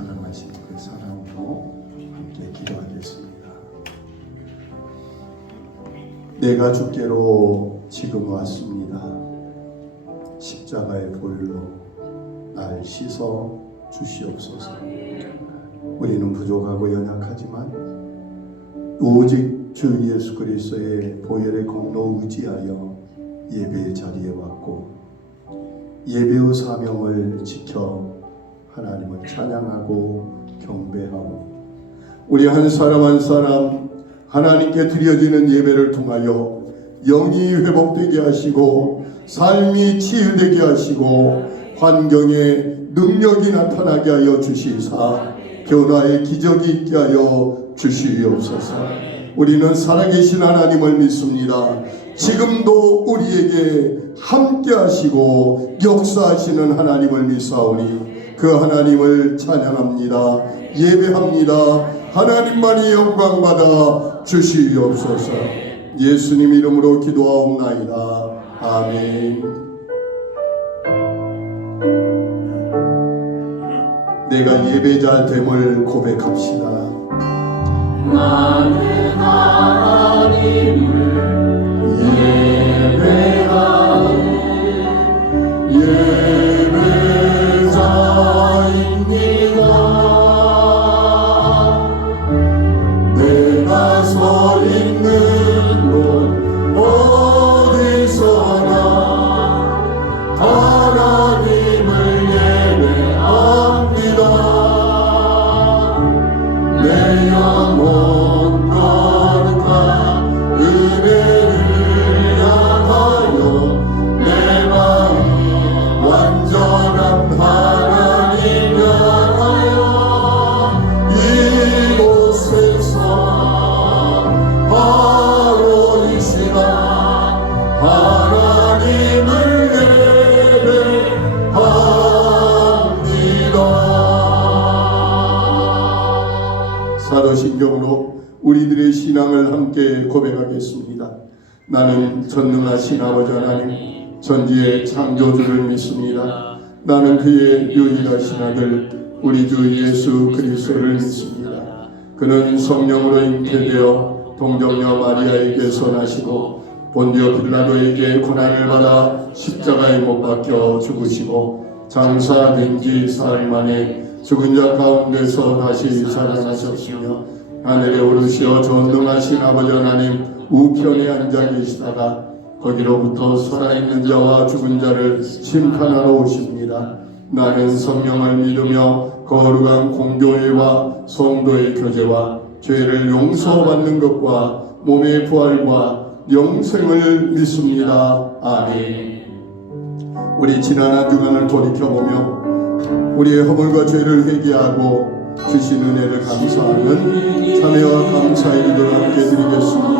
사랑하신 그 사랑으로 함께 기도하겠습니다. 내가 주께로 지금 왔습니다. 십자가의 보혈로 날 씻어 주시옵소서. 우리는 부족하고 연약하지만 오직 주 예수 그리스도의 보혈의 공로 의지하여 예배의 자리에 왔고 예배의 사명을 지켜 하나님을 찬양하고 경배하오. 우리 한 사람 한 사람 하나님께 드려지는 예배를 통하여 영이 회복되게 하시고 삶이 치유되게 하시고 환경에 능력이 나타나게 하여 주시사 변화의 기적이 있게 하여 주시옵소서. 우리는 살아계신 하나님을 믿습니다. 지금도 우리에게 함께 하시고 역사하시는 하나님을 믿사오니 그 하나님을 찬양합니다. 예배합니다. 하나님만이 영광받아 주시옵소서. 예수님 이름으로 기도하옵나이다. 아멘. 내가 예배자 됨을 고백합시다. 나는 하나님을 예배하는 예배자입니다. 내가 서 있는 곳 어디서나 하나님을 예배합니다. 내 영혼 거룩한 은혜를 향하여 내 마음 완전한 하나님 향하여 이곳에서 바로 이 시간 하나님을 예배합니다. 사도신경으로 우리들의 신앙을 함께 고백하겠습니다. 나는 전능하신 아버지 하나님 전지의 창조주를 믿습니다. 나는 그의 유일하신 아들 우리 주 예수 그리스도를 믿습니다. 그는 성령으로 잉태되어 동정녀 마리아에게서 나시고 본디오 빌라도에게 고난을 받아 십자가에 못 박혀 죽으시고 장사된 지 사흘 만에 죽은 자 가운데서 다시 살아나셨으며 하늘에 오르시어 전능하신 아버지 하나님 우편에 앉아 계시다가 거기로부터 살아있는 자와 죽은 자를 심판하러 오십니다. 나는 성령을 믿으며 거룩한 공교회와 성도의 교제와 죄를 용서받는 것과 몸의 부활과 영생을 믿습니다. 아멘. 우리 지난 한 주간을 돌이켜보며 우리의 허물과 죄를 회개하고 주신 은혜를 감사하는 참회와 감사의 기도를 함께 드리겠습니다.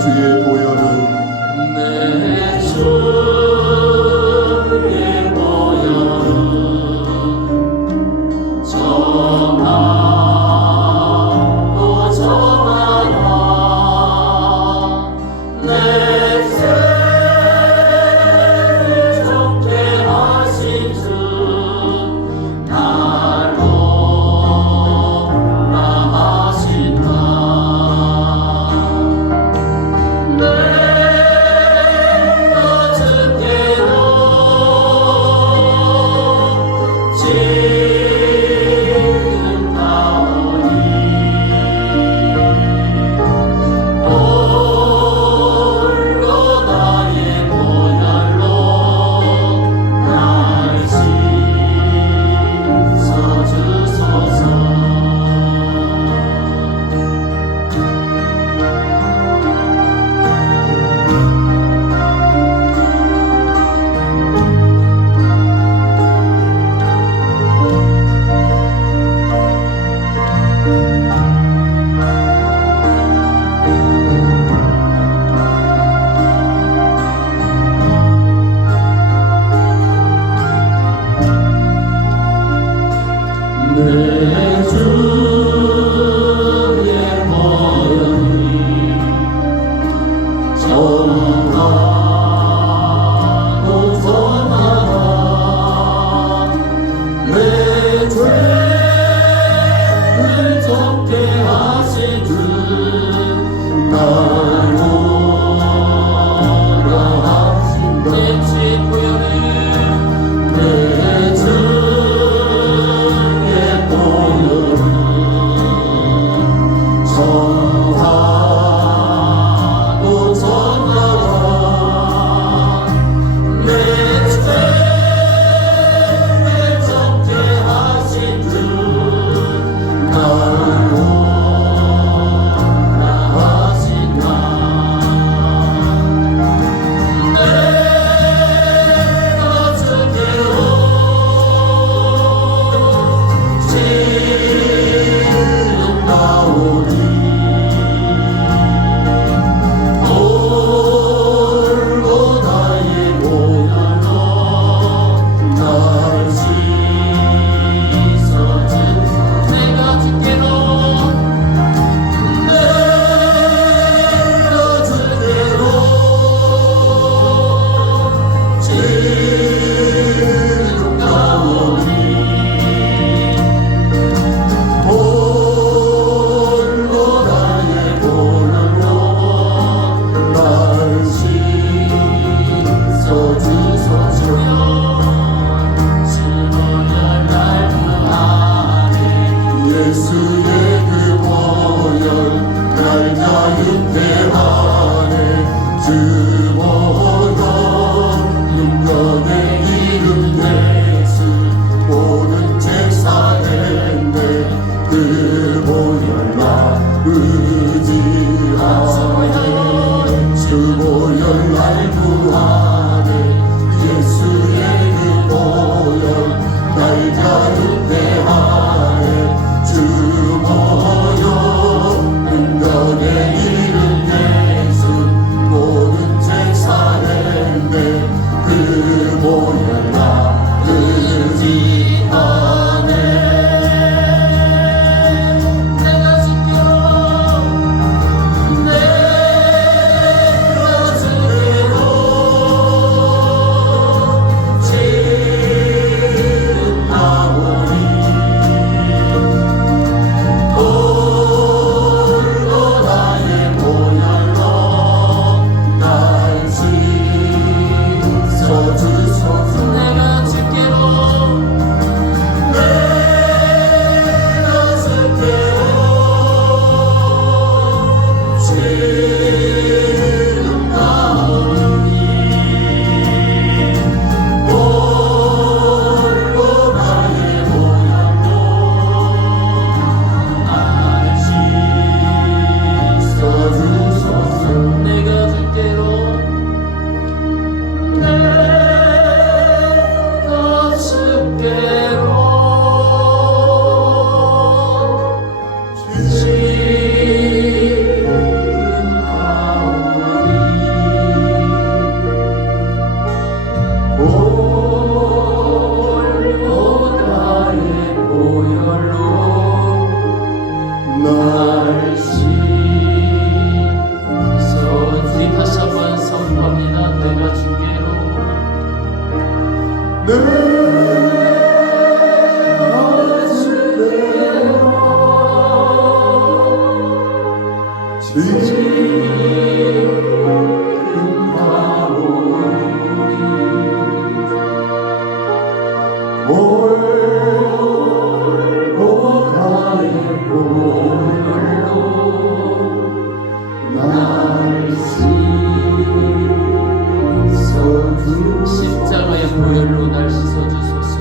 주의 보혈은 내 주의 보혈은 정하고 정하라 내 죄를 정케 하신 주 날로 나하신다 내가 주께로 지금 가오니 홀로 나의 보혈로 날 씻어주소서 내 주의 보혈이 정하고 정하라 내 죄를 정케 하신 주 날로 나하신다 내 주의 보혈은 내 주의 보혈은 정하고 정하라 십자가의 보혈로 날 씻어주소서.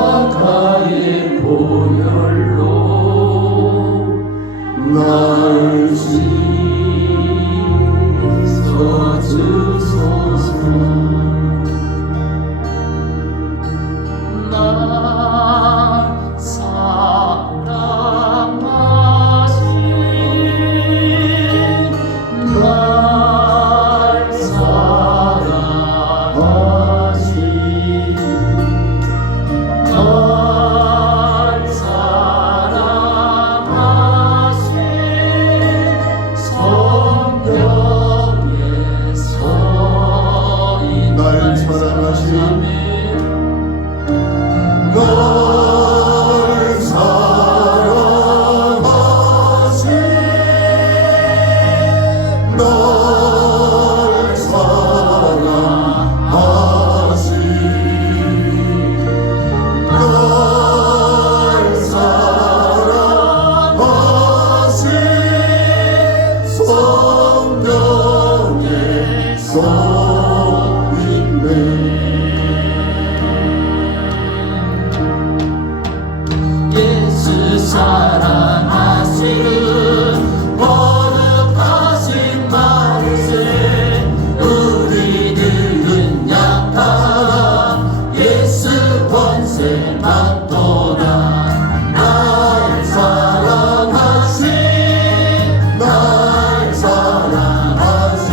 십자가의 보혈로 날 씻어주소서. 날 사랑하신 날 사랑하신 날 사랑하신 성경에 서있는 날 사랑하신 날 사랑하신 날 사랑하신 날 사랑하신 성경에 서있네. 예수 사랑하시는 거룩하신 말씀 우리들은 약하나 예수 권세 많도다. 날 사랑하신 날 사랑하신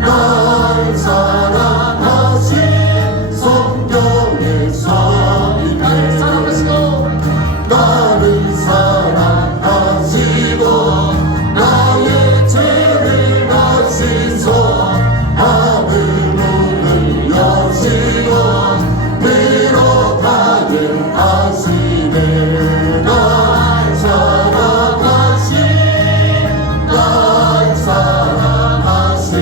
날 사랑하신 성경에 서있네. 나를 사랑하시고 나를 사랑하시고 나의 죄를 마시소. 하늘 문을 여시고 위로가게 하시네. 날 사랑하신 날 사랑하신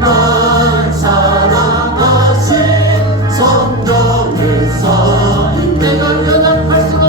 날 사랑하신 성경에 서있네. 내가 연합할수록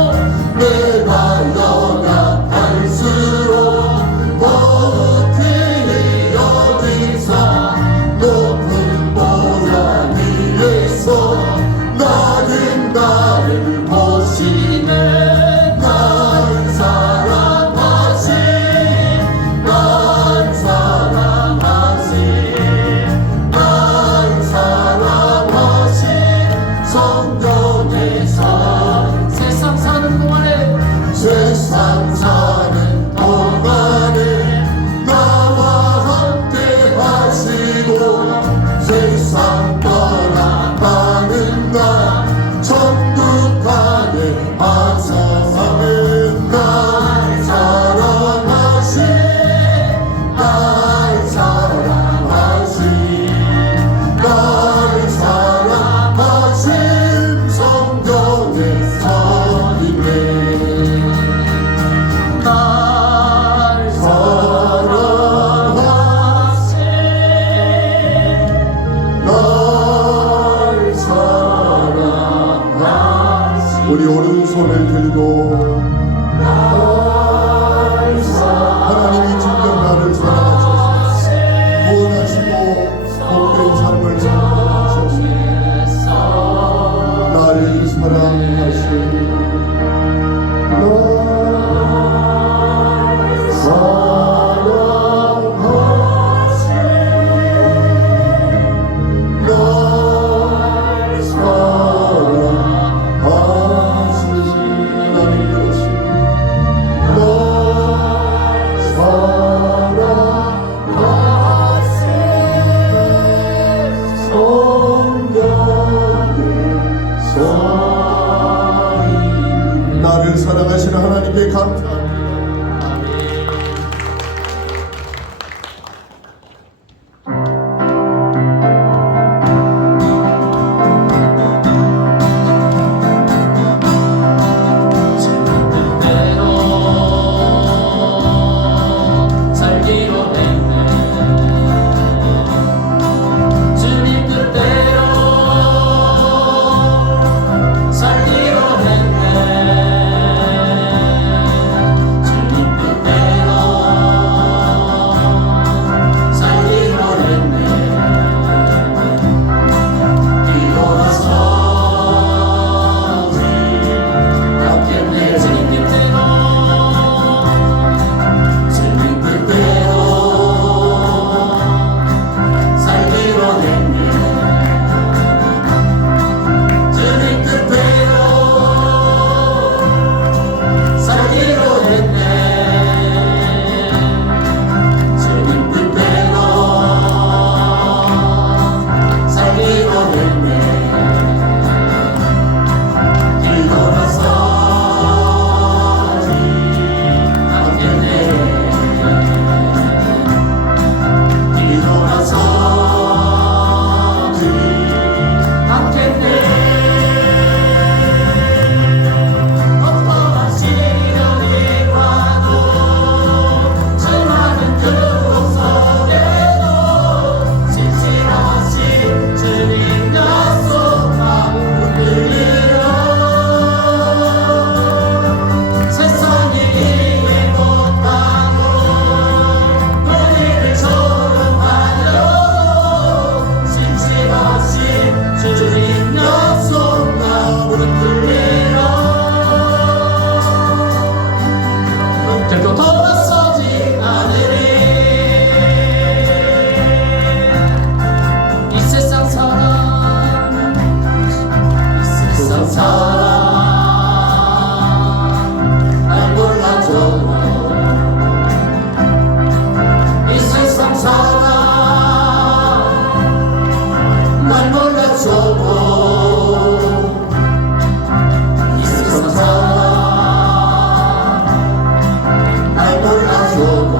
몰라줘도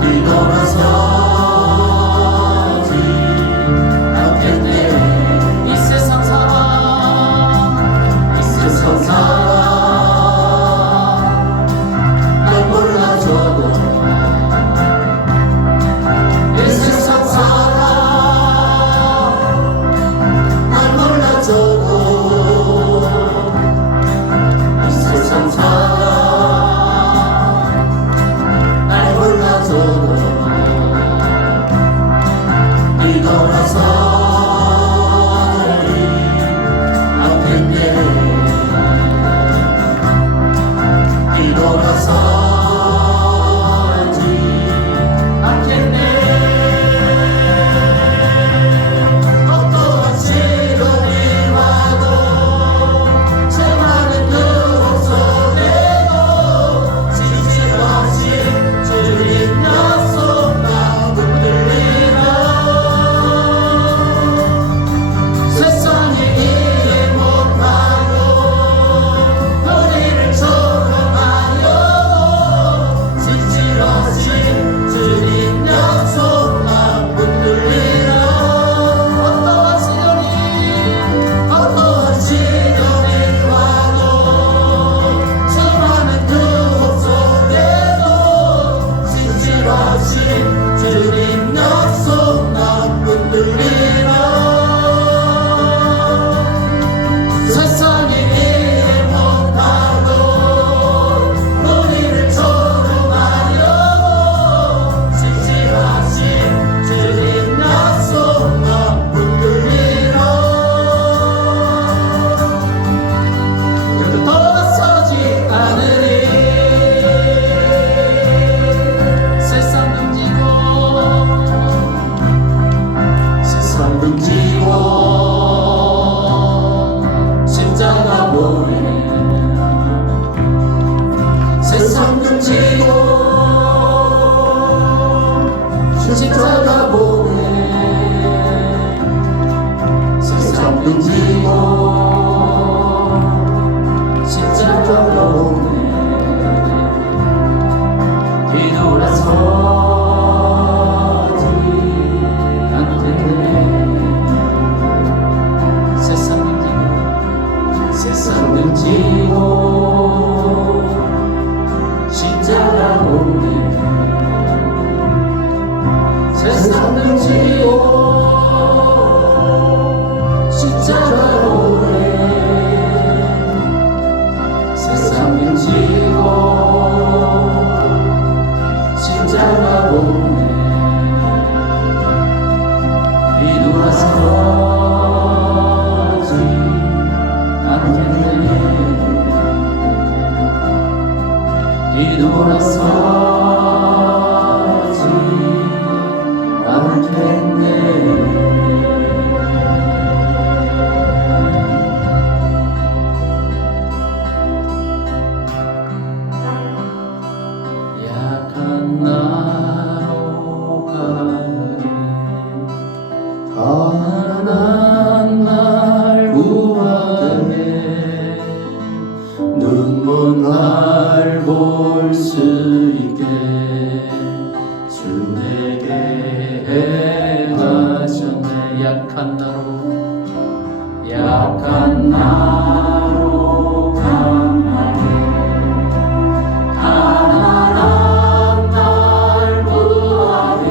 뒤돌아서지 않겠네. 이 세상 사랑 이 세상 사랑 날 몰라줘도 이 세상 사랑 날 몰라줘도 이 세상 사랑 날 몰라줘도 뒤돌아서지 않겠네. 뒤돌아서지 않겠네. 어떠한 시련이 와도 제 많은 두려움 속에도 지지 마신 주님 약속 나 붙들리라. 세상이 이해 못하고 우리를 조롱하여도 지지 마신 주님 약속 나 붙들리라. 어떠한 시련이 와도 수많은 두려움 속에도 지지 마신 주님 약속 나 붙들리라. 세상이 이해 못하고 우리를 조롱하여도 지지 마신 주님 약속 나 붙들리라. 그래도 돌아서지 않으리. 세상 등지고 세상 등지고 십자가 보내. 세상 등지고 십자가 보내. 세상 등지고 십자가 보내. 뒤돌아서지 않겠네. 세상 등지고 세상 등지고 십자가 보내. 세상 등지고 십자가 보내. 세상 등지고 십자가 보내. 뒤돌아서지 않겠네. 뒤돌아서지 않겠네. 약한 나로 가네. 가난한 날 구하네. 눈먼 날 볼 수 있게 주 내게 행하셨네. 약한 나로 강하네. 가난한 날 구하네.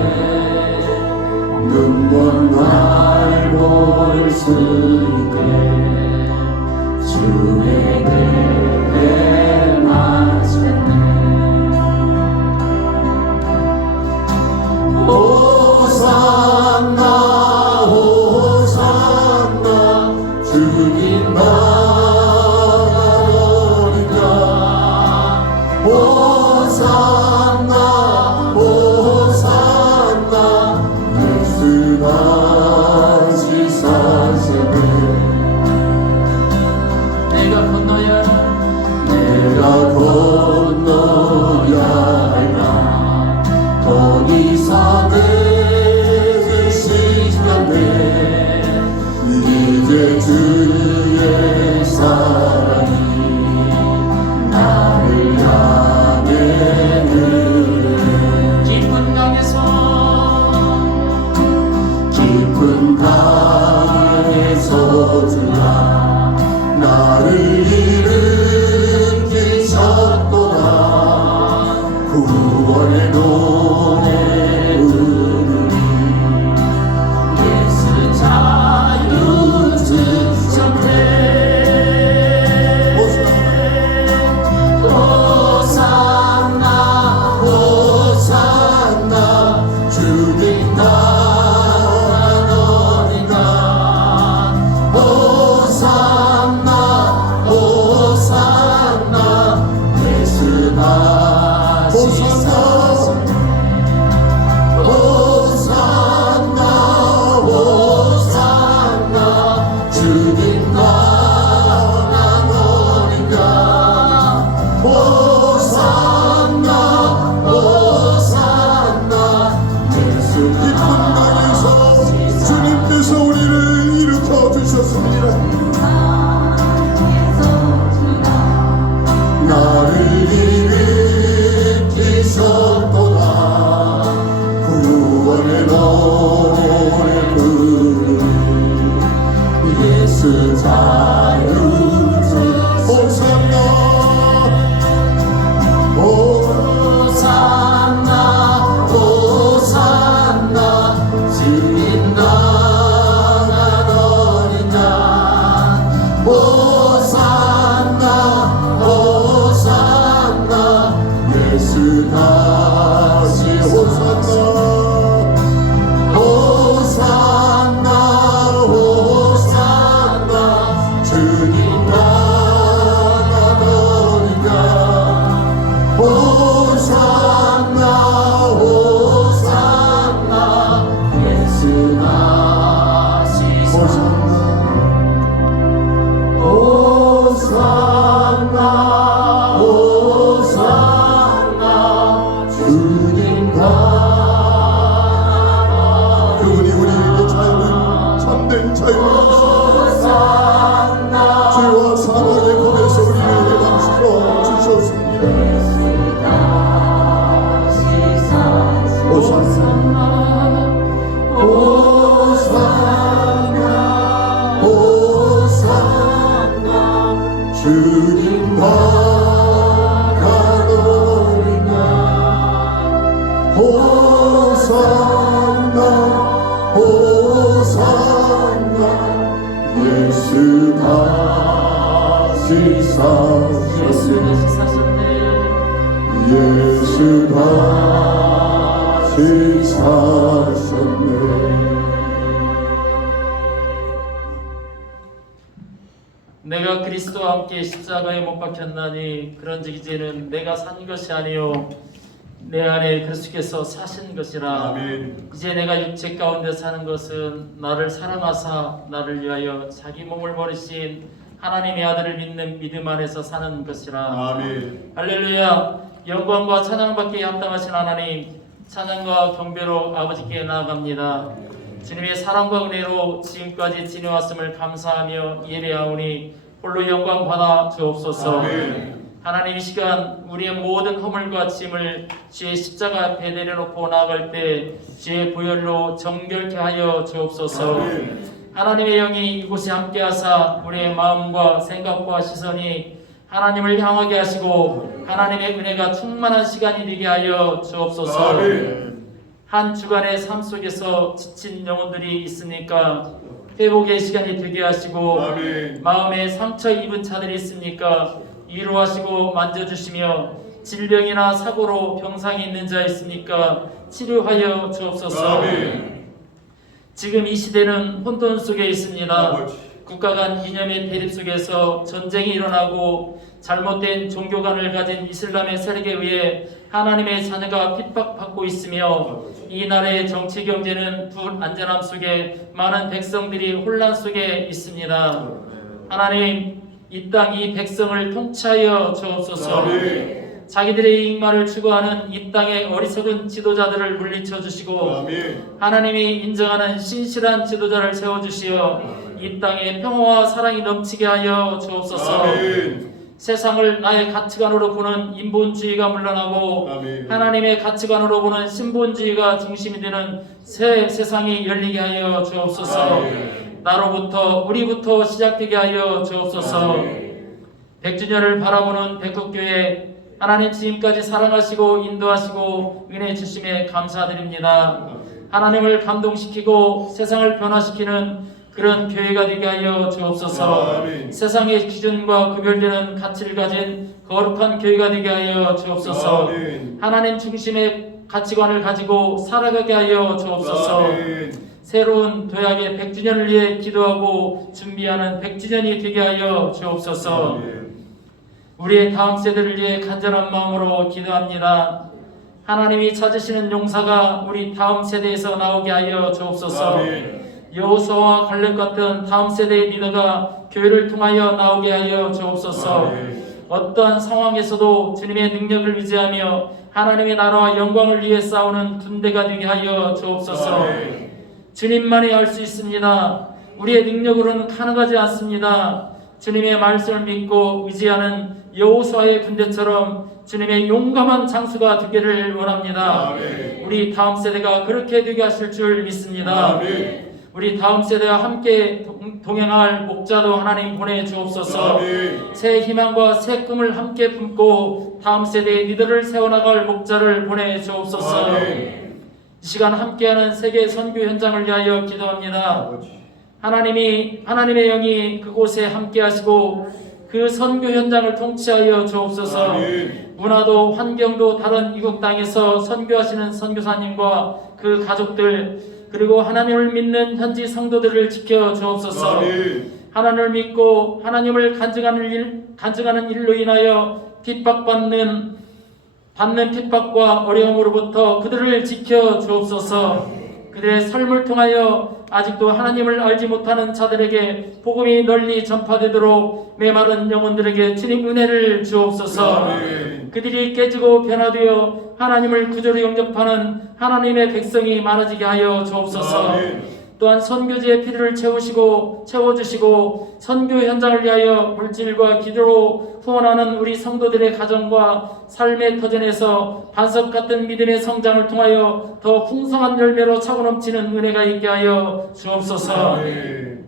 눈먼 날 볼 수 있게 주 내게 행하셨네. 호산나 호산나 주님 나라니까. 호산나 호산나 예수 다시 사세네. 내가 건너야 내가 건너야 할까. 더 이상 늦을 시간에 이제 주의 사랑이 나를 주님이 지셨도다 구원의 노래를 부르니 예수 자유주 호산나 호산나 호산나 주님 나간 어린 양 호산나 호산나 예수 다시 호산나 호산나 호산나 주님 나간 어린 양 호산나 호산나 예수 다시 호산나 호산나 호산나 주님 나라 그분이 우리에게 자유를 참된 자유를 주시옵소서 죄와 사망의 검에서 우리를 해방시켜 주셨습니다 호산나 호산나 호산나 주님 나간 어린 양 호산나 호산나 예수 다시 사셨네 예수 다시 사셨네. 예수 다시 사셨네 내가 그리스도와 함께 십자가에 못 박혔나니 그런즉 이제는 내가 산 것이 아니요 내 안에 그리스도께서 사신 것이라. 아멘 이제 내가 육체 가운데 사는 것은 나를 사랑하사 나를 위하여 자기 몸을 버리신 하나님의 아들을 믿는 믿음 안에서 사는 것이라. 아멘 할렐루야. 영광과 찬양받기에 합당하신 하나님, 찬양과 경배로 아버지께 나아갑니다. 주님의 사랑과 은혜로 지금까지 지내왔음을 감사하며 예배하오니 홀로 영광 받아 주옵소서. 아멘. 하나님, 이 시간 우리의 모든 허물과 짐을 주의 십자가 앞에 내려놓고 나아갈 때 주의 보혈로 정결케 하여 주옵소서. 아멘. 하나님의 영이 이곳에 함께하사 우리의 마음과 생각과 시선이 하나님을 향하게 하시고 하나님의 은혜가 충만한 시간이 되게 하여 주옵소서. 아멘. 한 주간의 삶 속에서 지친 영혼들이 있으니까 회복의 시간이 되게 하시고, 아멘. 마음에 상처 입은 자들이 있으니까 위로하시고 만져주시며, 질병이나 사고로 병상에 있는 자 있으니까 치료하여 주옵소서. 아멘. 지금 이 시대는 혼돈 속에 있습니다. 아버지. 국가 간 이념의 대립 속에서 전쟁이 일어나고 잘못된 종교관을 가진 이슬람의 세력에 의해 하나님의 자녀가 핍박받고 있으며, 이 나라의 정치 경제는 불안전함 속에 많은 백성들이 혼란 속에 있습니다. 하나님, 이 땅 이 백성을 통치하여 주옵소서. 아멘. 자기들의 이익만을 추구하는 이 땅의 어리석은 지도자들을 물리쳐 주시고, 아멘. 하나님이 인정하는 신실한 지도자를 세워주시어 이 땅에 평화와 사랑이 넘치게 하여 주옵소서. 아멘. 세상을 나의 가치관으로 보는 인본주의가 물러나고 아멘. 하나님의 가치관으로 보는 신본주의가 중심이 되는 새 세상이 열리게 하여 주옵소서. 아멘. 나로부터 우리부터 시작되게 하여 주옵소서. 아멘. 100주년을 바라보는 백국교회, 하나님 지금까지 사랑하시고 인도하시고 은혜 주심에 감사드립니다. 하나님을 감동시키고 세상을 변화시키는 그런 교회가 되게 하여 주옵소서. 아멘. 세상의 기준과 구별되는 가치를 가진 거룩한 교회가 되게 하여 주옵소서. 아멘. 하나님 중심의 가치관을 가지고 살아가게 하여 주옵소서. 아멘. 새로운 도약의 100주년을 위해 기도하고 준비하는 100주년이 되게 하여 주옵소서. 아멘. 우리의 다음 세대를 위해 간절한 마음으로 기도합니다. 하나님이 찾으시는 용사가 우리 다음 세대에서 나오게 하여 주옵소서. 아멘. 여호수아와 갈렙 같은 다음 세대의 리더가 교회를 통하여 나오게 하여 주옵소서. 아멘. 어떠한 상황에서도 주님의 능력을 의지하며 하나님의 나라와 영광을 위해 싸우는 군대가 되게 하여 주옵소서. 아멘. 주님만이 할 수 있습니다. 우리의 능력으로는 가능하지 않습니다. 주님의 말씀을 믿고 의지하는 여호수아의 군대처럼 주님의 용감한 장수가 되기를 원합니다. 아멘. 우리 다음 세대가 그렇게 되게 하실 줄 믿습니다. 아멘. 우리 다음 세대와 함께 동행할 목자도 하나님 보내주옵소서. 아멘. 새 희망과 새 꿈을 함께 품고 다음 세대의 리더를 세워나갈 목자를 보내주옵소서. 아멘. 이 시간 함께하는 세계 선교 현장을 위하여 기도합니다. 아버지. 하나님의 영이 그곳에 함께하시고 그 선교 현장을 통치하여 주옵소서. 아멘. 문화도 환경도 다른 이국 땅에서 선교하시는 선교사님과 그 가족들 그리고 하나님을 믿는 현지 성도들을 지켜 주옵소서. 아멘. 하나님을 믿고 하나님을 간증하는 일로 인하여 핍박받는 핍박과 어려움으로부터 그들을 지켜 주옵소서. 그들의 삶을 통하여 아직도 하나님을 알지 못하는 자들에게 복음이 널리 전파되도록 메마른 영혼들에게 주님 은혜를 주옵소서. 아멘. 그들이 깨지고 변화되어 하나님을 구주로 영접하는 하나님의 백성이 많아지게 하여 주옵소서. 아멘. 또한 선교지의 필요를 채워주시고 선교 현장을 위하여 물질과 기도로 후원하는 우리 성도들의 가정과 삶의 터전에서 반석 같은 믿음의 성장을 통하여 더 풍성한 열매로 차고 넘치는 은혜가 있게 하여 주옵소서. 아멘.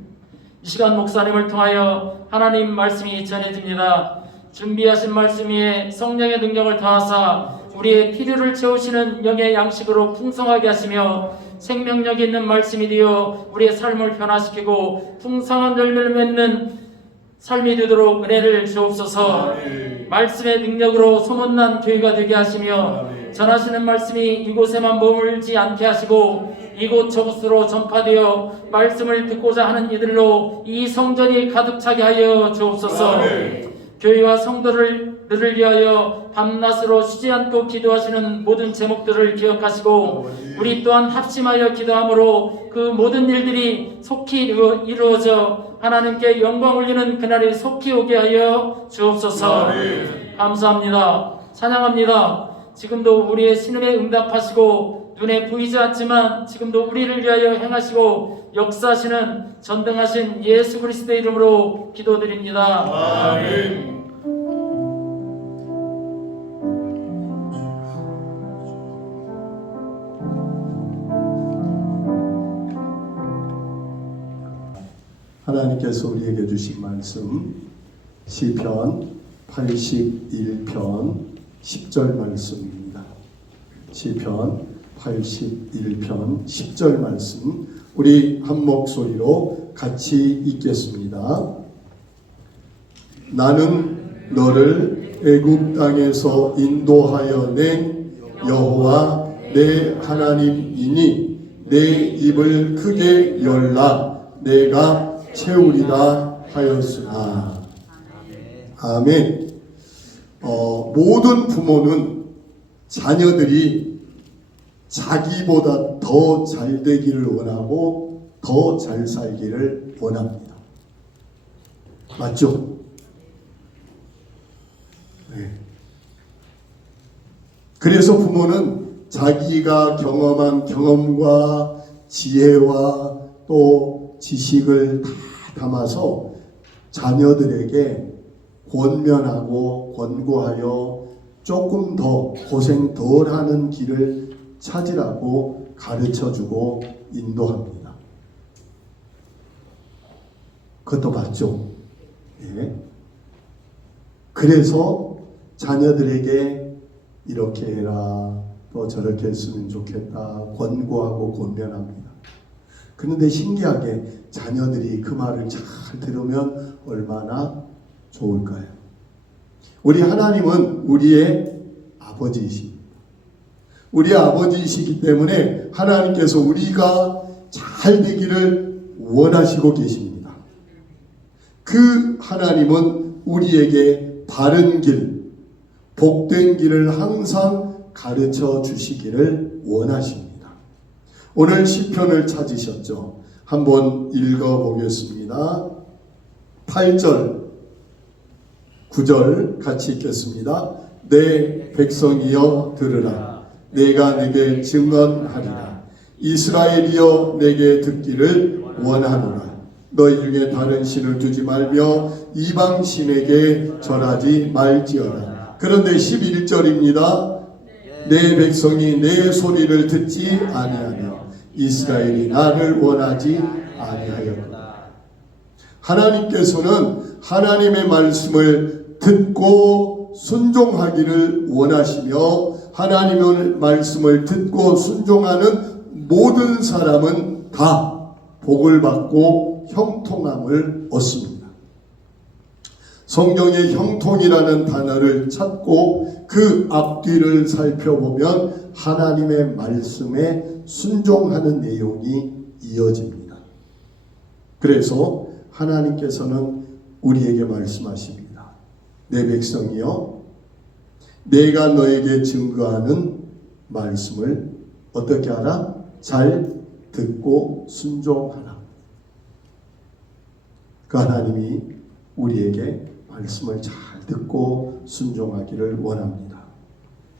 이 시간 목사님을 통하여 하나님 말씀이 전해집니다. 준비하신 말씀 위에 성령의 능력을 더하사 우리의 필요를 채우시는 영의 양식으로 풍성하게 하시며 생명력 있는 말씀이 되어 우리의 삶을 변화시키고 풍성한 열매를 맺는 삶이 되도록 은혜를 주옵소서. 아멘. 말씀의 능력으로 소문난 교회가 되게 하시며 아멘. 전하시는 말씀이 이곳에만 머물지 않게 하시고 이곳저곳으로 전파되어 말씀을 듣고자 하는 이들로 이 성전이 가득 차게 하여 주옵소서. 아멘. 교회와 성도들을 위하여 밤낮으로 쉬지 않고 기도하시는 모든 제목들을 기억하시고 우리 또한 합심하여 기도함으로 그 모든 일들이 속히 이루어져 하나님께 영광 올리는 그날이 속히 오게 하여 주옵소서. 아멘. 감사합니다. 찬양합니다. 지금도 우리의 신음에 응답하시고 눈에 보이지 않지만 지금도 우리를 위하여 행하시고 역사하시는 전능하신 예수 그리스도의 이름으로 기도드립니다. 아멘. 하나님께서 우리에게 주신 말씀 시편 81편 10절 말씀입니다. 시편 81편 10절 말씀 우리 한 목소리로 같이 읽겠습니다. 나는 너를 애굽 땅에서 인도하여 낸 여호와 내 하나님이니 내 입을 크게 열라 내가 채우리라 하였으나. 아멘. 모든 부모는 자녀들이 자기보다 더 잘 되기를 원하고 더 잘 살기를 원합니다. 맞죠? 네. 그래서 부모는 자기가 경험한 경험과 지혜와 또 지식을 다 담아서 자녀들에게 권면하고 권고하여 조금 더 고생 덜 하는 길을 찾으라고 가르쳐주고 인도합니다. 그것도 맞죠? 예. 그래서 자녀들에게 이렇게 해라 또 저렇게 했으면 좋겠다 권고하고 권면합니다. 그런데 신기하게 자녀들이 그 말을 잘 들으면 얼마나 좋을까요? 우리 하나님은 우리의 아버지이십니다. 우리 아버지이시기 때문에 하나님께서 우리가 잘 되기를 원하시고 계십니다. 그 하나님은 우리에게 바른 길, 복된 길을 항상 가르쳐 주시기를 원하십니다. 오늘 시편을 찾으셨죠? 한번 읽어보겠습니다. 8절, 9절 같이 읽겠습니다. 내 백성이여 들으라. 내가 네게 증언하리라. 이스라엘이여 내게 듣기를 원하노라. 너희 중에 다른 신을 두지 말며 이방 신에게 절하지 말지어라. 그런데 11절입니다. 내 백성이 내 소리를 듣지 아니하며 이스라엘이 나를 원하지 아니하였구나. 하나님께서는 하나님의 말씀을 듣고 순종하기를 원하시며 하나님의 말씀을 듣고 순종하는 모든 사람은 다 복을 받고 형통함을 얻습니다. 성경의 형통이라는 단어를 찾고 그 앞뒤를 살펴보면 하나님의 말씀에 순종하는 내용이 이어집니다. 그래서 하나님께서는 우리에게 말씀하십니다. 내 백성이여, 내가 너에게 증거하는 말씀을 어떻게 하라? 잘 듣고 순종하라. 그 하나님이 우리에게 말씀을 잘 듣고 순종하기를 원합니다.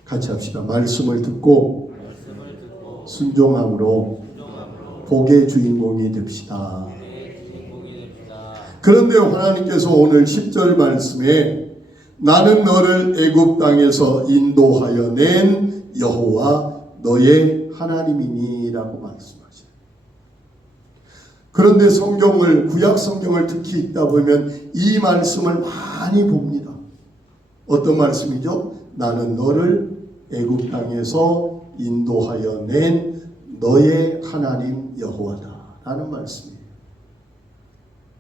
같이 합시다. 말씀을 듣고 순종함으로 복의 주인공이 됩시다. 그런데 하나님께서 오늘 10절 말씀에 나는 너를 애굽 땅에서 인도하여 낸 여호와 너의 하나님이니라고 말씀하셔요. 그런데 성경을, 구약 성경을 특히 읽다 보면 이 말씀을 많이 봅니다. 어떤 말씀이죠? 나는 너를 애굽 땅에서 인도하여 낸 너의 하나님 여호와다 라는 말씀이에요.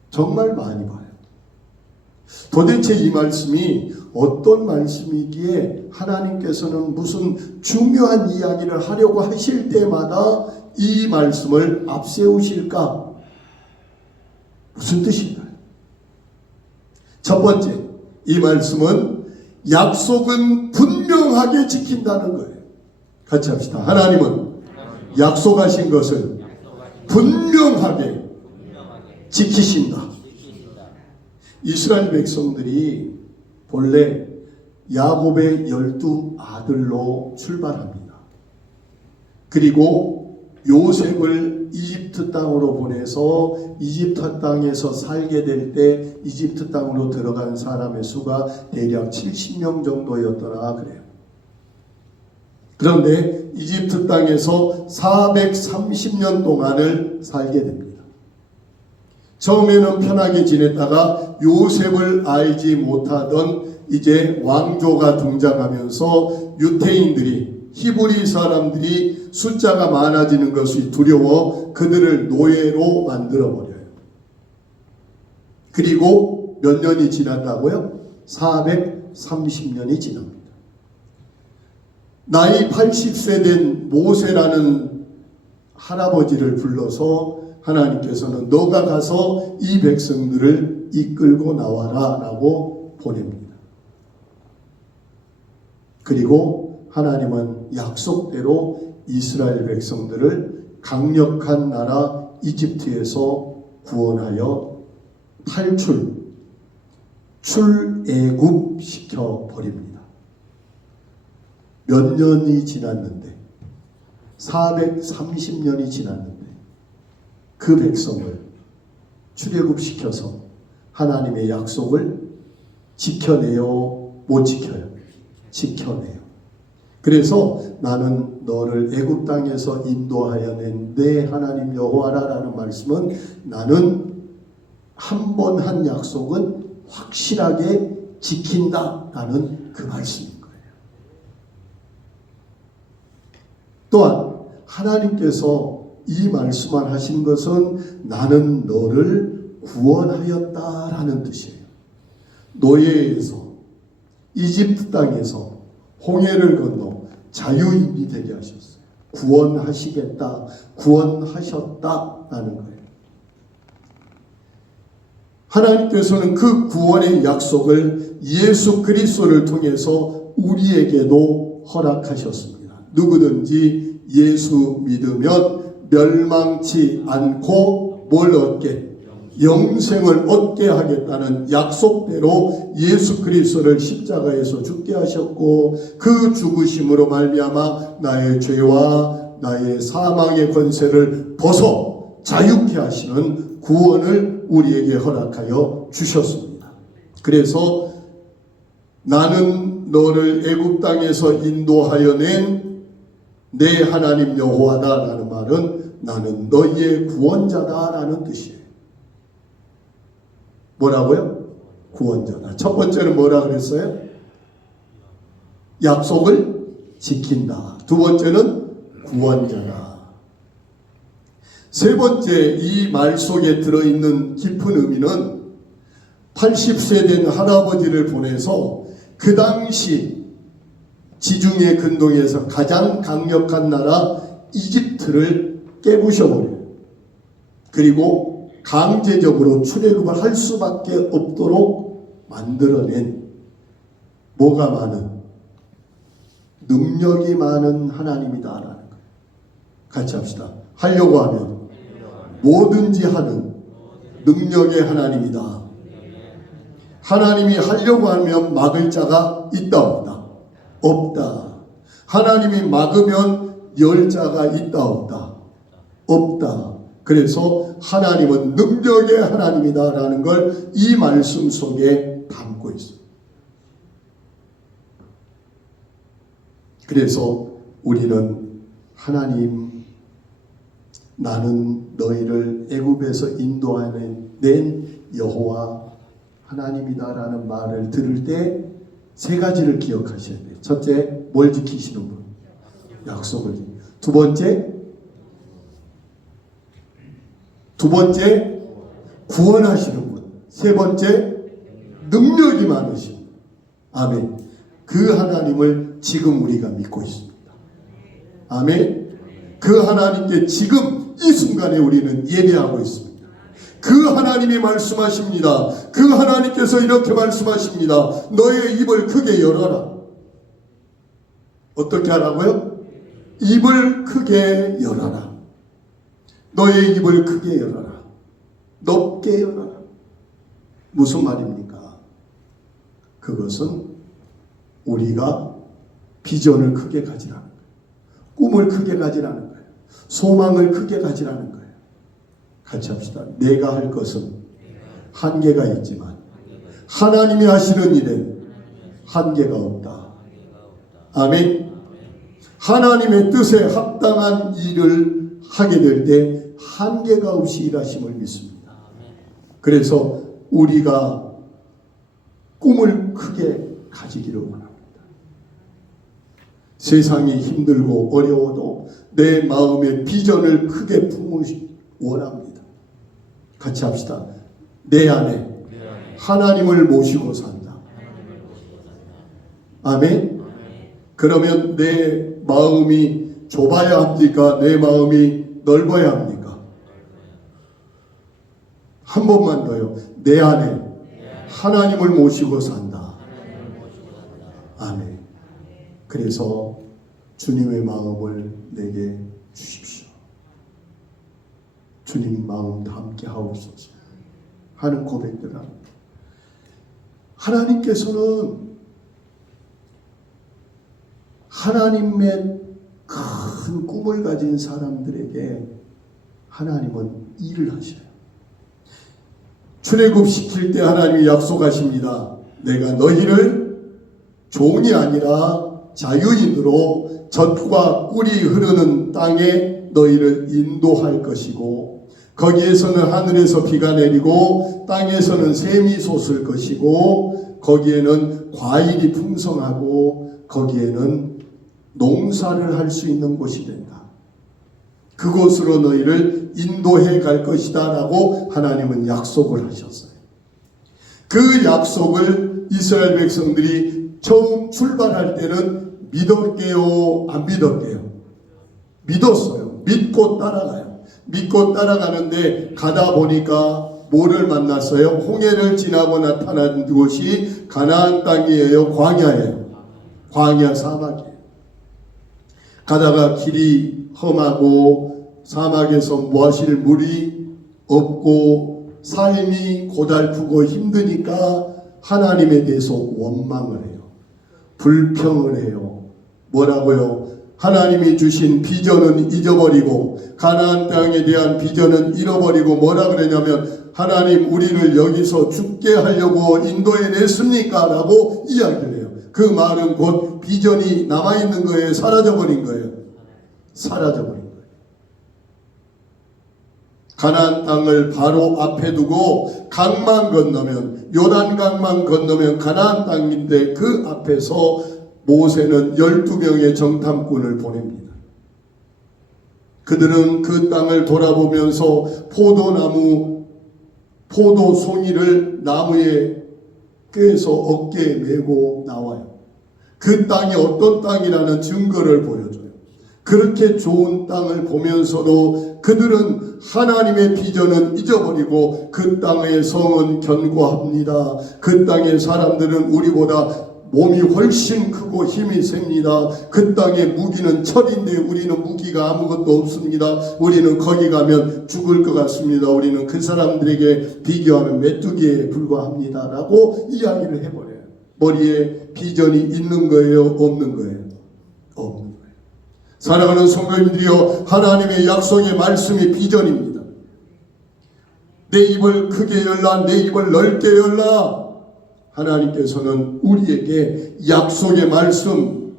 정말 많이 봐요. 도대체 이 말씀이 어떤 말씀이기에 하나님께서는 무슨 중요한 이야기를 하려고 하실 때마다 이 말씀을 앞세우실까? 무슨 뜻인가요? 첫 번째, 이 말씀은 약속은 분명하게 지킨다는 거예요. 같이 합시다. 하나님은 약속하신 것을 분명하게 지키신다. 이스라엘 백성들이 본래 야곱의 12아들로 출발합니다. 그리고 요셉을 이집트 땅으로 보내서 이집트 땅에서 살게 될 때 이집트 땅으로 들어간 사람의 수가 대략 70명 정도였더라 그래요. 그런데 이집트 땅에서 430년 동안을 살게 됩니다. 처음에는 편하게 지냈다가 요셉을 알지 못하던 이제 왕조가 등장하면서 유태인들이, 히브리 사람들이 숫자가 많아지는 것이 두려워 그들을 노예로 만들어버려요. 그리고 몇 년이 지났다고요? 430년이 지납니다. 나이 80세 된 모세라는 할아버지를 불러서 하나님께서는 너가 가서 이 백성들을 이끌고 나와라 라고 보냅니다. 그리고 하나님은 약속대로 이스라엘 백성들을 강력한 나라 이집트에서 구원하여 출애굽 시켜버립니다. 몇 년이 지났는데 430년이 지났는데 그 백성을 출애굽시켜서 하나님의 약속을 지켜내요? 못 지켜요? 지켜내요. 그래서 나는 너를 애굽 땅에서 인도하여 낸 내 하나님 여호와라라는 말씀은 나는 한 번 한 약속은 확실하게 지킨다라는 그 말씀인 거예요. 또한 하나님께서 이 말씀을 하신 것은 나는 너를 구원하였다라는 뜻이에요. 노예에서 이집트 땅에서 홍해를 건너 자유인이 되게 하셨어요. 구원하시겠다, 구원하셨다라는 거예요. 하나님께서는 그 구원의 약속을 예수 그리스도를 통해서 우리에게도 허락하셨습니다. 누구든지 예수 믿으면 멸망치 않고 뭘 얻게? 영생을 얻게 하겠다는 약속대로 예수 그리스도를 십자가에서 죽게 하셨고 그 죽으심으로 말미암아 나의 죄와 나의 사망의 권세를 벗어 자유케 하시는 구원을 우리에게 허락하여 주셨습니다. 그래서 나는 너를 애굽 땅에서 인도하여 낸 내 하나님 여호와다라는 말은 나는 너희의 구원자다라는 뜻이에요. 뭐라고요? 구원자다. 첫 번째는 뭐라 그랬어요? 약속을 지킨다. 두 번째는 구원자다. 세 번째, 이 말 속에 들어있는 깊은 의미는 80세 된 할아버지를 보내서 그 당시 지중해 근동에서 가장 강력한 나라 이집트를 깨부셔버려요. 그리고 강제적으로 출애굽을 할 수밖에 없도록 만들어낸 뭐가 많은, 능력이 많은 하나님이다라는 거예요. 같이 합시다. 하려고 하면 뭐든지 하는 능력의 하나님이다. 하나님이 하려고 하면 막을 자가 있다 없다? 없다. 하나님이 막으면 열 자가 있다 없다? 없다. 그래서 하나님은 능력의 하나님이다라는 걸 이 말씀 속에 담고 있어요. 그래서 우리는 하나님, 나는 너희를 애굽에서 인도하는 여호와 하나님이다라는 말을 들을 때 세 가지를 기억하셔야 돼요. 첫째, 뭘 지키시는 분? 약속을. 두 번째, 구원하시는 분. 세 번째, 능력이 많으신 분. 아멘. 그 하나님을 지금 우리가 믿고 있습니다. 아멘. 그 하나님께 지금 이 순간에 우리는 예배하고 있습니다. 그 하나님이 말씀하십니다. 그 하나님께서 이렇게 말씀하십니다. 너의 입을 크게 열어라. 어떻게 하라고요? 입을 크게 열어라. 너의 입을 크게 열어라. 높게 열어라. 무슨 말입니까? 그것은 우리가 비전을 크게 가지라는 거예요. 꿈을 크게 가지라는 거예요. 소망을 크게 가지라는 거예요. 같이 합시다. 내가 할 것은 한계가 있지만 하나님이 하시는 일엔 한계가 없다. 아멘. 하나님의 뜻에 합당한 일을 하게 될 때 한계가 없이 일하심을 믿습니다. 그래서 우리가 꿈을 크게 가지기를 원합니다. 세상이 힘들고 어려워도 내 마음의 비전을 크게 품으시 원합니다. 같이 합시다. 내 안에 하나님을 모시고 산다. 아멘. 그러면 내 마음이 좁아야 합니까? 내 마음이 넓어야 합니까? 한 번만 더요. 내 안에 하나님을 모시고 산다. 아멘. 그래서 주님의 마음을 내게 주십시오. 주님 마음 함께 하옵소서 하는 고백들 합니다. 하나님께서는 하나님의 큰 꿈을 가진 사람들에게 하나님은 일을 하셔요. 출애굽 시킬 때 하나님이 약속하십니다. 내가 너희를 종이 아니라 자유인으로 젖과 꿀이 흐르는 땅에 너희를 인도할 것이고 거기에서는 하늘에서 비가 내리고 땅에서는 샘이 솟을 것이고 거기에는 과일이 풍성하고 거기에는 농사를 할 수 있는 곳이 된다. 그곳으로 너희를 인도해 갈 것이다 라고 하나님은 약속을 하셨어요. 그 약속을 이스라엘 백성들이 처음 출발할 때는 믿었게요? 안 믿었게요? 믿었어요. 믿고 따라가요. 믿고 따라가는데 가다 보니까 뭐를 만났어요? 홍해를 지나고 나타난 곳이 가나안 땅이에요? 광야예요? 광야 사막이에요. 가다가 길이 험하고 사막에서 마실 물이 없고 삶이 고달프고 힘드니까 하나님에 대해서 원망을 해요. 불평을 해요. 뭐라고요? 하나님이 주신 비전은 잊어버리고 가나안 땅에 대한 비전은 잃어버리고 뭐라 그러냐면 하나님 우리를 여기서 죽게 하려고 인도해 냈습니까? 라고 이야기를 해요. 그 말은 곧 비전이 남아있는 거예요? 사라져버린 거예요? 사라져버린 거예요. 가나안 땅을 바로 앞에 두고 강만 건너면 요단강만 건너면 가나안 땅인데 그 앞에서 모세는 12명의 정탐꾼을 보냅니다. 그들은 그 땅을 돌아보면서 포도송이를 나무에 꿰서 어깨에 메고 나와요. 그 땅이 어떤 땅이라는 증거를 보여줘요. 그렇게 좋은 땅을 보면서도 그들은 하나님의 비전은 잊어버리고 그 땅의 성은 견고합니다. 그 땅의 사람들은 우리보다 몸이 훨씬 크고 힘이 셉니다. 그 땅의 무기는 철인데 우리는 무기가 아무것도 없습니다. 우리는 거기 가면 죽을 것 같습니다. 우리는 그 사람들에게 비교하면 메뚜기에 불과합니다. 라고 이야기를 해버려요. 머리에 비전이 있는 거예요? 없는 거예요? 없는 거예요. 사랑하는 성도님들이여, 하나님의 약속의 말씀이 비전입니다. 내 입을 크게 열라, 내 입을 넓게 열라. 하나님께서는 우리에게 약속의 말씀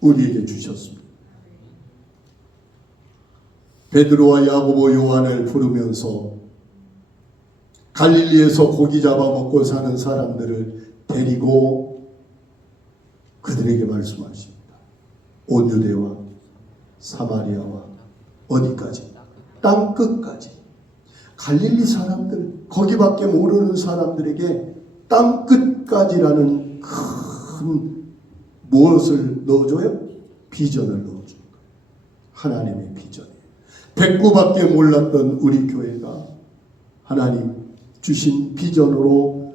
우리에게 주셨습니다. 베드로와 야고보 요한을 부르면서 갈릴리에서 고기 잡아먹고 사는 사람들을 데리고 그들에게 말씀하십니다. 온 유대와 사마리아와 어디까지? 땅 끝까지. 갈릴리 사람들, 거기밖에 모르는 사람들에게 땅 끝까지라는 큰 무엇을 넣어줘요? 비전을 넣어줘요. 하나님의 비전이에요. 백구밖에 몰랐던 우리 교회가 하나님 주신 비전으로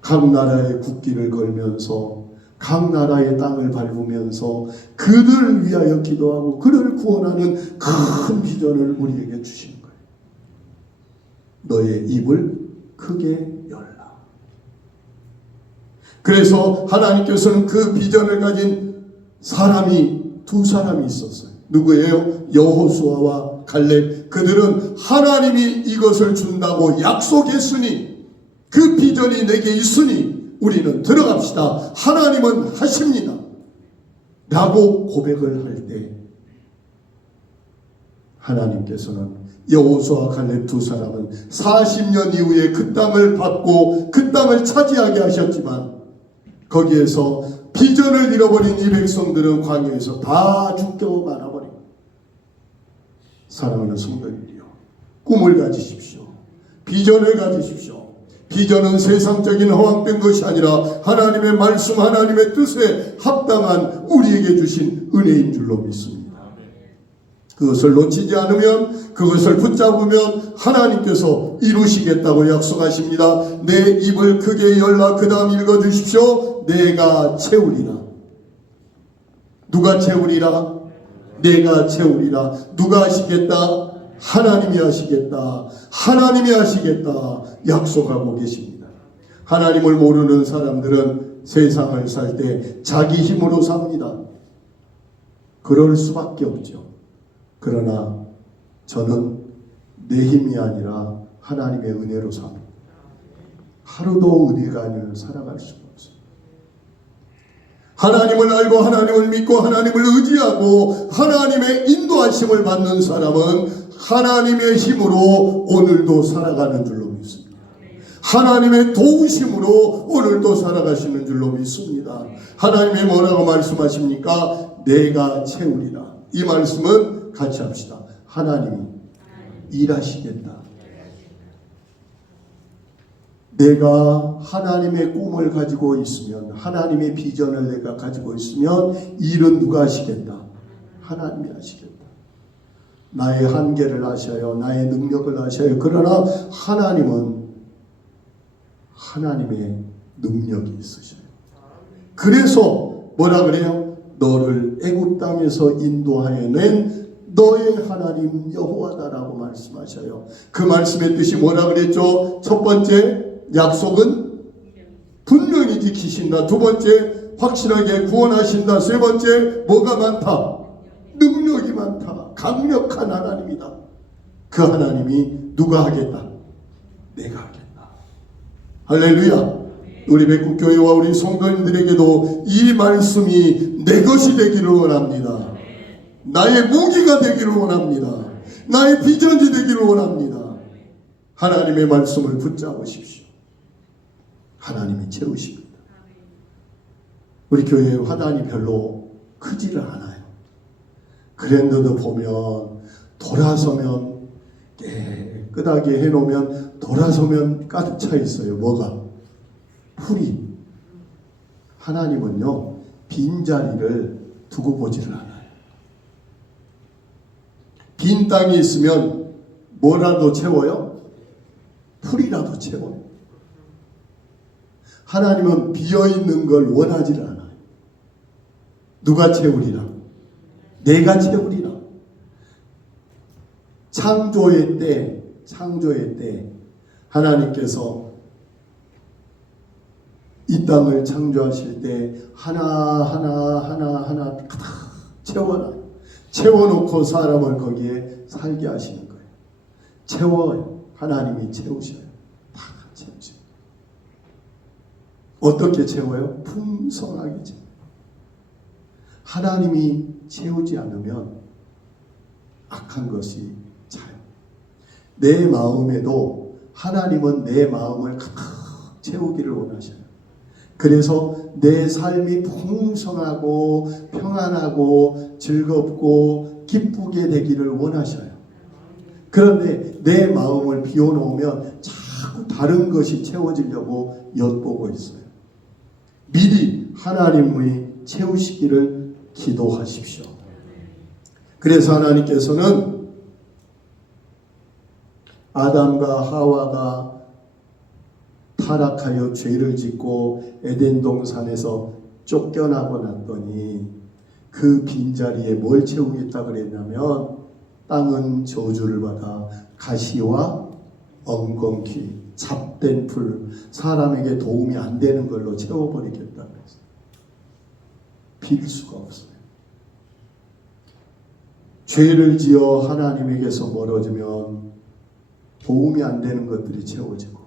각 나라의 국기를 걸면서 각 나라의 땅을 밟으면서 그들을 위하여 기도하고 그를 구원하는 큰 비전을 우리에게 주신 거예요. 너의 입을 크게 열라. 그래서 하나님께서는 그 비전을 가진 사람이 두 사람이 있었어요. 누구예요? 여호수아와 갈렙. 그들은 하나님이 이것을 준다고 약속했으니 그 비전이 내게 있으니 우리는 들어갑시다. 하나님은 하십니다. 라고 고백을 할 때 하나님께서는 여호수아와 갈렙 두 사람은 40년 이후에 그 땅을 받고 그 땅을 차지하게 하셨지만 거기에서 비전을 잃어버린 이 백성들은 광야에서 다 죽고 말아버립니다. 사랑하는 성도님들이요, 꿈을 가지십시오. 비전을 가지십시오. 비전은 세상적인 허황된 것이 아니라 하나님의 말씀, 하나님의 뜻에 합당한 우리에게 주신 은혜인 줄로 믿습니다. 그것을 놓치지 않으면, 그것을 붙잡으면 하나님께서 이루시겠다고 약속하십니다. 내 입을 크게 열라. 그 다음 읽어주십시오. 내가 채우리라. 누가 채우리라? 내가 채우리라. 누가 하시겠다? 하나님이 하시겠다. 하나님이 하시겠다. 약속하고 계십니다. 하나님을 모르는 사람들은 세상을 살 때 자기 힘으로 삽니다. 그럴 수밖에 없죠. 그러나 저는 내 힘이 아니라 하나님의 은혜로 삽니다. 하루도 은혜가 아니면 살아갈 수가 없어요. 하나님을 알고 하나님을 믿고 하나님을 의지하고 하나님의 인도하심을 받는 사람은 하나님의 힘으로 오늘도 살아가는 줄로 믿습니다. 하나님의 도우심으로 오늘도 살아가시는 줄로 믿습니다. 하나님이 뭐라고 말씀하십니까? 내가 채우리라. 이 말씀은 같이 합시다. 하나님이 일하시겠다. 내가 하나님의 꿈을 가지고 있으면, 하나님의 비전을 내가 가지고 있으면 일은 누가 하시겠다? 하나님이 하시겠다. 나의 한계를 아셔요. 나의 능력을 아셔요. 그러나 하나님은 하나님의 능력이 있으셔요. 그래서 뭐라 그래요? 너를 애굽 땅에서 인도하여 낸 너의 하나님 여호와다라고 말씀하셔요. 그 말씀의 뜻이 뭐라 그랬죠? 첫 번째, 약속은 분명히 지키신다. 두 번째, 확실하게 구원하신다. 세 번째, 뭐가 많다? 능력이 많다. 강력한 하나님이다. 그 하나님이 누가 하겠다? 내가 하겠다. 할렐루야. 우리 백국교회와 우리 성도님들에게도 이 말씀이 내 것이 되기를 원합니다. 나의 무기가 되기를 원합니다. 나의 비전이 되기를 원합니다. 하나님의 말씀을 붙잡으십시오. 하나님이 채우십니다. 우리 교회의 화단이 별로 크지를 않아요. 그랜드도 보면 돌아서면 깨끗하게 해놓으면 돌아서면 가득 차 있어요. 뭐가? 풀이. 하나님은요 빈자리를 두고 보지를 않아요. 빈 땅이 있으면 뭐라도 채워요? 풀이라도 채워요. 하나님은 비어있는 걸 원하지를 않아요. 누가 채우리라? 내가 채우리라. 창조의 때 하나님께서 이 땅을 창조하실 때 하나 가득 채워놓고 사람을 거기에 살게 하시는 거예요. 채워요. 하나님이 채우셔요. 다 채우셔요. 어떻게 채워요? 풍성하게 채워요. 하나님이 채우지 않으면 악한 것이 차요. 내 마음에도 하나님은 내 마음을 가득 채우기를 원하셔요. 그래서 내 삶이 풍성하고 평안하고 즐겁고 기쁘게 되기를 원하셔요. 그런데 내 마음을 비워놓으면 자꾸 다른 것이 채워지려고 엿보고 있어요. 미리 하나님이 채우시기를 기도하십시오. 그래서 하나님께서는 아담과 하와가 타락하여 죄를 짓고 에덴 동산에서 쫓겨나고 났더니 그 빈자리에 뭘 채우겠다 그랬냐면 땅은 저주를 받아 가시와 엉겅퀴 잡된 풀 사람에게 도움이 안 되는 걸로 채워버리겠다 그랬어요. 빌 수가 없어요. 죄를 지어 하나님에게서 멀어지면 도움이 안 되는 것들이 채워지고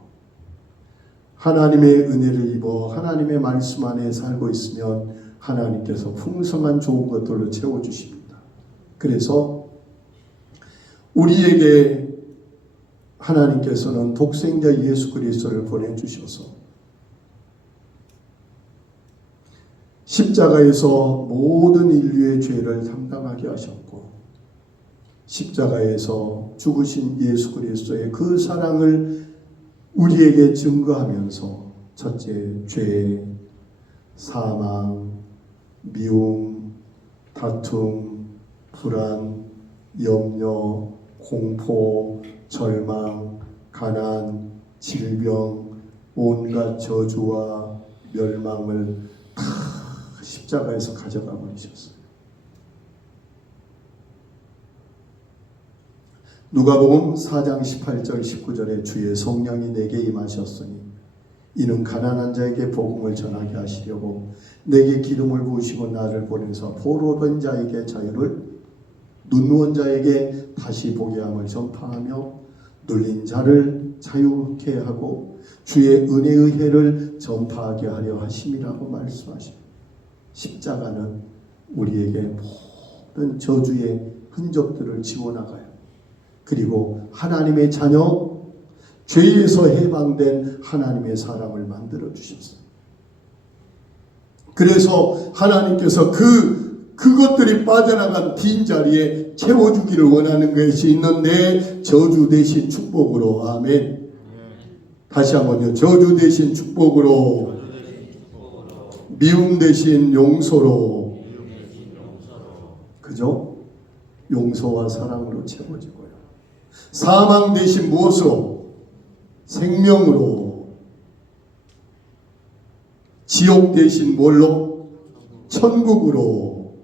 하나님의 은혜를 입어 하나님의 말씀 안에 살고 있으면 하나님께서 풍성한 좋은 것들로 채워주십니다. 그래서 우리에게 하나님께서는 독생자 예수 그리스도를 보내주셔서 십자가에서 모든 인류의 죄를 담당하게 하셨고 십자가에서 죽으신 예수 그리스도의 그 사랑을 우리에게 증거하면서 첫째, 죄, 사망, 미움, 다툼, 불안, 염려, 공포, 절망, 가난, 질병, 온갖 저주와 멸망을 다 십자가에서 가져가 버리셨어요. 누가복음 4장 18절 19절에 주의 성령이 내게 임하셨으니 이는 가난한 자에게 복음을 전하게 하시려고 내게 기름을 부으시고 나를 보내서 포로된 자에게 자유를 눈누운 자에게 다시 보게 함을 전파하며 눌린 자를 자유케 하고 주의 은혜의 해를 전파하게 하려 하심이라고 말씀하십니다. 십자가는 우리에게 모든 저주의 흔적들을 지워나가요. 그리고 하나님의 자녀, 죄에서 해방된 하나님의 사람을 만들어 주셨어요. 그래서 하나님께서 그것들이 빠져나간 빈자리에 채워주기를 원하는 것이 있는데 저주 대신 축복으로. 아멘. 다시 한번요. 저주 대신 축복으로, 미움 대신 용서로. 그죠? 용서와 사랑으로 채워지고요. 사망 대신 무엇으로? 생명으로. 지옥 대신 뭘로? 천국으로.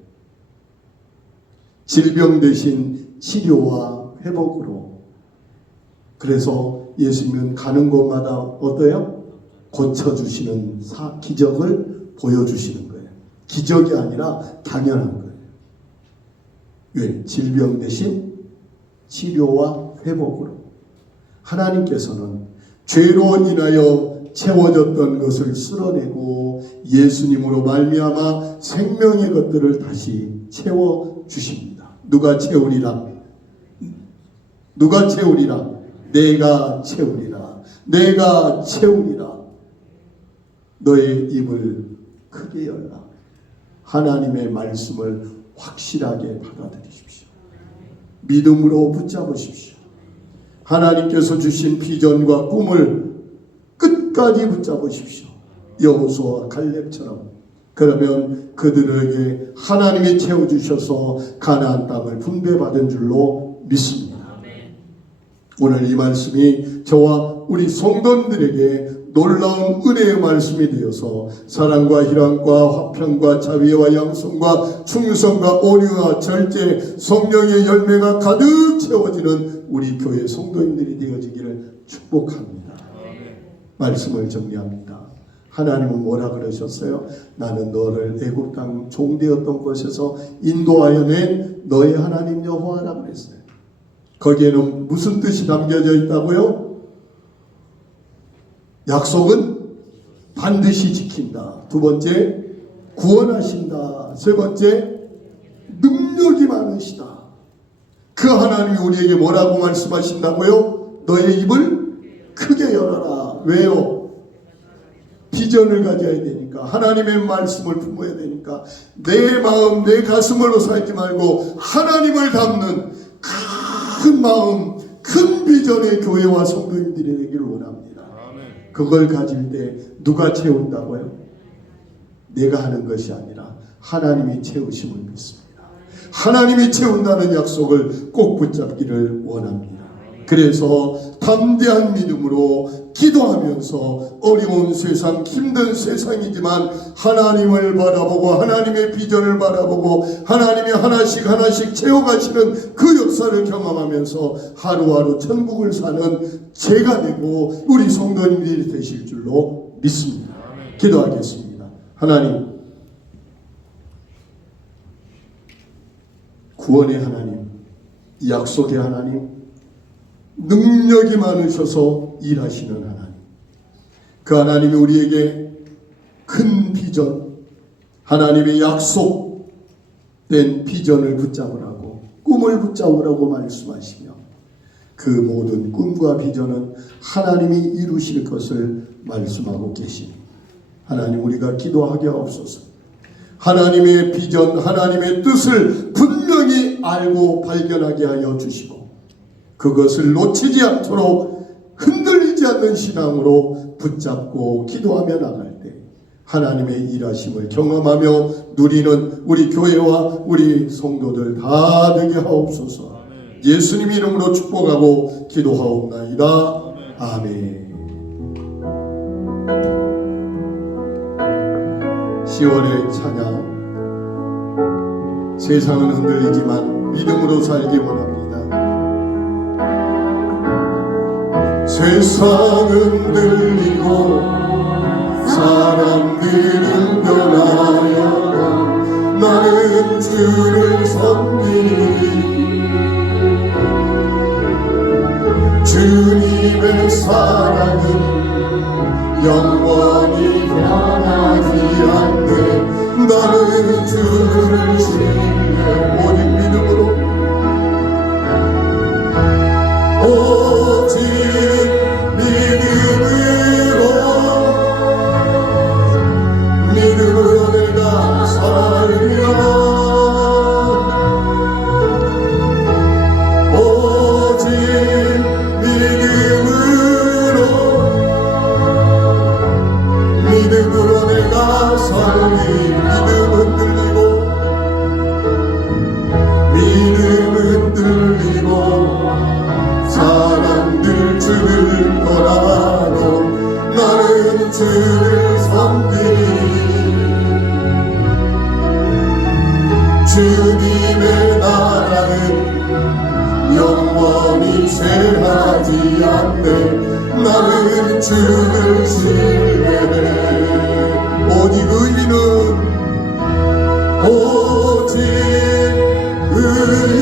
질병 대신 치료와 회복으로. 그래서 예수님은 가는 곳마다 어때요? 고쳐주시는 기적을 보여주시는 거예요. 기적이 아니라 당연한 거예요. 왜? 질병 대신 치료와 회복으로. 하나님께서는 죄로 인하여 채워졌던 것을 쓸어내고 예수님으로 말미암아 생명의 것들을 다시 채워 주십니다. 누가 채우리라? 누가 채우리라? 내가 채우리라. 내가 채우리라. 너의 입을 크게 열라. 하나님의 말씀을 확실하게 받아들이십시오. 믿음으로 붙잡으십시오. 하나님께서 주신 비전과 꿈을 끝까지 붙잡으십시오. 여호수아와 갈렙처럼. 그러면 그들에게 하나님이 채워주셔서 가나안 땅을 분배받은 줄로 믿습니다. 오늘 이 말씀이 저와 우리 성도들에게 놀라운 은혜의 말씀이 되어서 사랑과 희락과 화평과 자비와 양성과 충성과 온유와 절제, 성령의 열매가 가득 채워지는 우리 교회 성도님들이 되어지기를 축복합니다. 말씀을 정리합니다. 하나님은 뭐라 그러셨어요? 나는 너를 애굽 땅 종되었던 곳에서 인도하여 낸 너의 하나님 여호와라 그랬어요. 거기에는 무슨 뜻이 담겨져 있다고요? 약속은 반드시 지킨다. 두 번째, 구원하신다. 세 번째, 능력이 많으시다. 그 하나님이 우리에게 뭐라고 말씀하신다고요? 너의 입을 크게 열어라. 왜요? 비전을 가져야 되니까. 하나님의 말씀을 품어야 되니까. 내 마음, 내 가슴으로 살지 말고 하나님을 담는 큰 마음, 큰 비전의 교회와 성도님들이 되기를 원합니다. 그걸 가질 때 누가 채운다고요? 내가 하는 것이 아니라 하나님이 채우심을 믿습니다. 하나님이 채운다는 약속을 꼭 붙잡기를 원합니다. 그래서 담대한 믿음으로 기도하면서 어려운 세상, 힘든 세상이지만 하나님을 바라보고 하나님의 비전을 바라보고 하나님이 하나씩 하나씩 채워가시는 그 역사를 경험하면서 하루하루 천국을 사는 제가 되고 우리 성도님들이 되실 줄로 믿습니다. 기도하겠습니다. 하나님, 구원의 하나님, 약속의 하나님, 능력이 많으셔서 일하시는 하나님, 그 하나님이 우리에게 큰 비전, 하나님의 약속된 비전을 붙잡으라고, 꿈을 붙잡으라고 말씀하시며 그 모든 꿈과 비전은 하나님이 이루실 것을 말씀하고 계십니다. 하나님, 우리가 기도하게 하옵소서. 하나님의 비전, 하나님의 뜻을 분명히 알고 발견하게 하여 주시고 그것을 놓치지 않도록 흔들리지 않는 신앙으로 붙잡고 기도하며 나갈 때 하나님의 일하심을 경험하며 누리는 우리 교회와 우리 성도들 다 되게 하옵소서. 예수님 이름으로 축복하고 기도하옵나이다. 아멘. 10월의 찬양, 세상은 흔들리지만 믿음으로 살기 원합니다. 세상은 들리고 사람들은 변하여 나는 주를 섬기니 주님의 사랑은 영원히 변하지 않네. 나는 주를 신뢰 오직 믿음으로 오직 믿음으로 내가 살리라. 오직 믿음으로 내가 살리. 믿음은 들리고 사람들 주를 떠나도 나는 주를 섬기니 주님의 나라는 영원히 쇠하지 않네. 나는 주를 신뢰해. 오직 의인은 오직 의인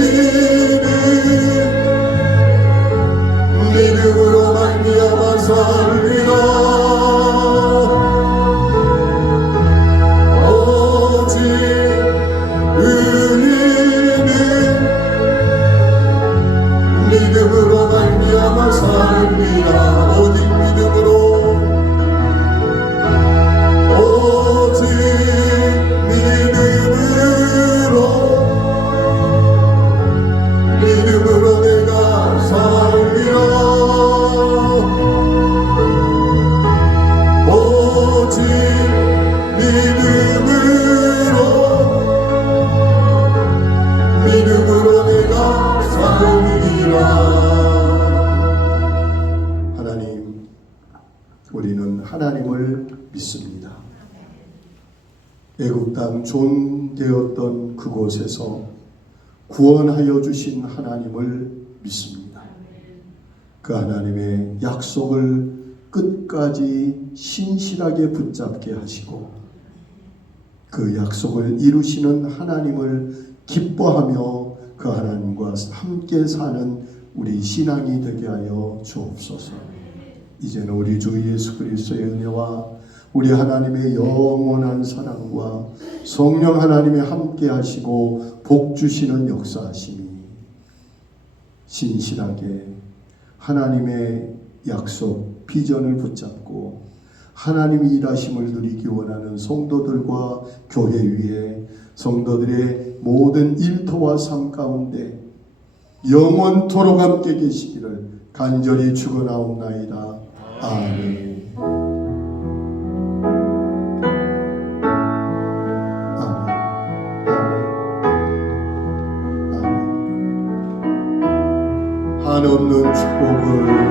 믿습니다. 애굽 땅 존되었던 그곳에서 구원하여 주신 하나님을 믿습니다. 그 하나님의 약속을 끝까지 신실하게 붙잡게 하시고 그 약속을 이루시는 하나님을 기뻐하며 그 하나님과 함께 사는 우리 신앙이 되게 하여 주옵소서. 이제는 우리 주 예수 그리스도의 은혜와 우리 하나님의 영원한 사랑과 성령 하나님의 함께 하시고 복 주시는 역사하심이 신실하게 하나님의 약속 비전을 붙잡고 하나님이 일하심을 누리기 원하는 성도들과 교회 위에 성도들의 모든 일터와 삶 가운데 영원토록 함께 계시기를 간절히 축원하옵나이다. 아멘. 한없는 축복을